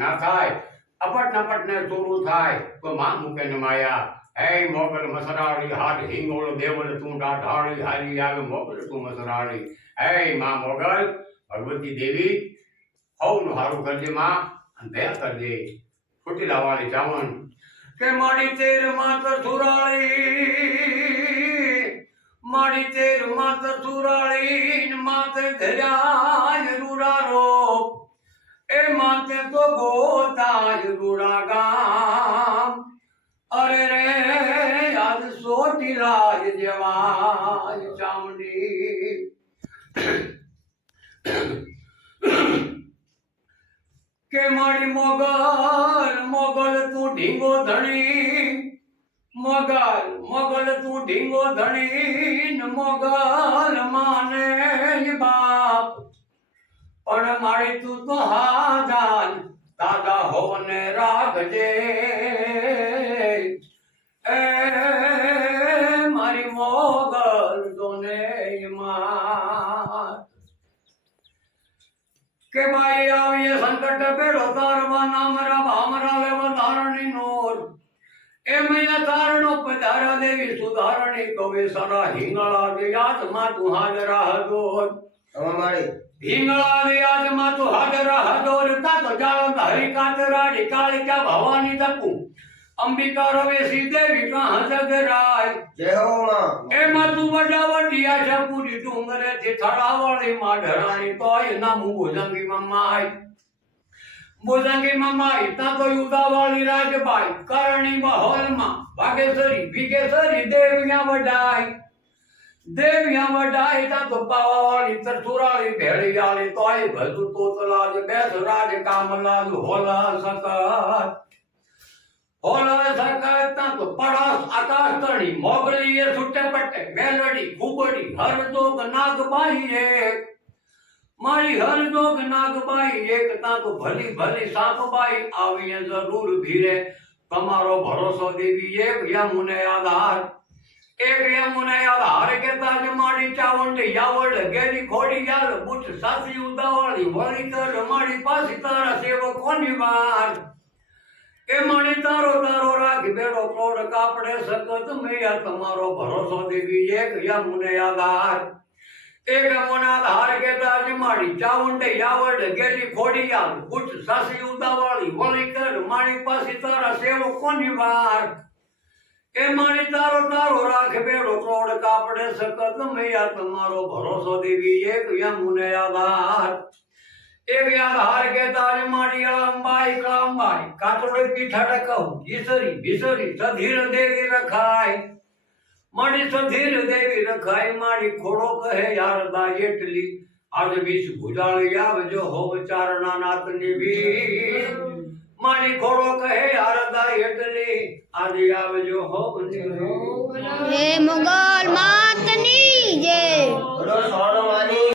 ના થાય અપટ નપટ ને ચોરું થાય તો માં મૂકે ને માયા હે મોગલ મસરાળી હાથ હિંગોળ દેવલ તું ઢાળી હાલી આવે મોગલ તું મસરાળી હે માં મોગલ ભગવતી દેવી હવનું હારું કરજે માં અને દયા કરજે ફૂટીલા વાળી ચાવણ કે મારી તેર માતર સુરાળી મારી તેર માતર સુરાળી માતે ધર્યાય રૂડારો એ માતે તો ગોતાય રૂડા ગામ અરે રે આજ સોટીલાય જેવાય ચામડી કે મારી મોગલ તું ઢીંગો ધણી મોગલ તું ઢીંગો ધણી મોગલ માને બાપ પણ મારી તું તો હાજાન દાદા હોને રાખજે એ મારી મોગલ તોને માં કે ભાઈ આવીએ સંકટ બેડો તારવા નામ રામરા લેવ ધારણી નોર એ મૈયા તારણો પધારા દેવી સુધારણી કવે સારા હિંગળા દે યાદમાં તું હાજરા હદોર અમારી હિંગળા દે યાદમાં તું હાજરા હદોર તા તો જાળો હરી કાતરાડી કાળી કા ભવાની તપુ અંબિકા રવેશી દેવી કા જગરાય જય હો માં એમાં તું વડા વડિયા છે પૂરી ડુંગરે થી થડાવાળી માં ઢરાણી તોય નામું ભોજંગી મમ્માઈ ભોજંગી મમ્માઈ તા તો ઉદાવાળી રાજબાઈ કરણી મહોલમાં ભાગેશ્વરી ભીગેશ્વરી દેવિયા વડાઈ તા તો પાવાવાળી તરસુરાળી ભેળિયાળી તોય ભજુ તોતલાજ બેસરાજ કામલાજ હોલા સકત હોલા સકતા તો પડાસ આકાશ તણી મોગલી એ છૂટે પટ્ટે મેલડી ખુબડી હરદોગ નાગબાઈ એક મારી હરદોગ નાગબાઈ એક તા તો ભલી ભલી સાપબાઈ આવીએ જરૂર ભીરે તમારો ભરોસો દેવી એક યમુને આધાર કે તાજ માડી ચાવંડી યાવડ ગેલી ખોડી યાર બુટ સાસી ઉદાવાળી વળી કર માડી પાછી તારા સેવકોની વાર એ મણી તારો રાખી બેડો કોડ કાપડે સકત મૈયા તમારો ભરોસો દેવી એક યમુને આધાર એક યમુને આધાર કે તાજ માડી ચાવંડે યાવડ ગેલી ખોડિયાલ બુટ સાસી ઉદાવાળી વળી કર માડી પાછી તારા સેવકોની વાર એ મણી તારો રાખે બેડો કોડ કાપડે સકત મૈયા તમારો ભરોસો દેવી એક યમુને આધાર એક આધાર કે તાજ માડી અંબાઈ કાંબાઈ કાતોડે પીઠા કહું ઈસરી ભીસરી સધીર દેવી રખાય માડી સધીર દેવી રખાય માડી ખોડો કહે યારદા એટલી આજ બીસ ભુજાળી આવજો હોવ ચારણા નાથની વીર માડી ખોડો કહે યારદા એટલી આજે આવજો હોવ હે મોગલ માતની જય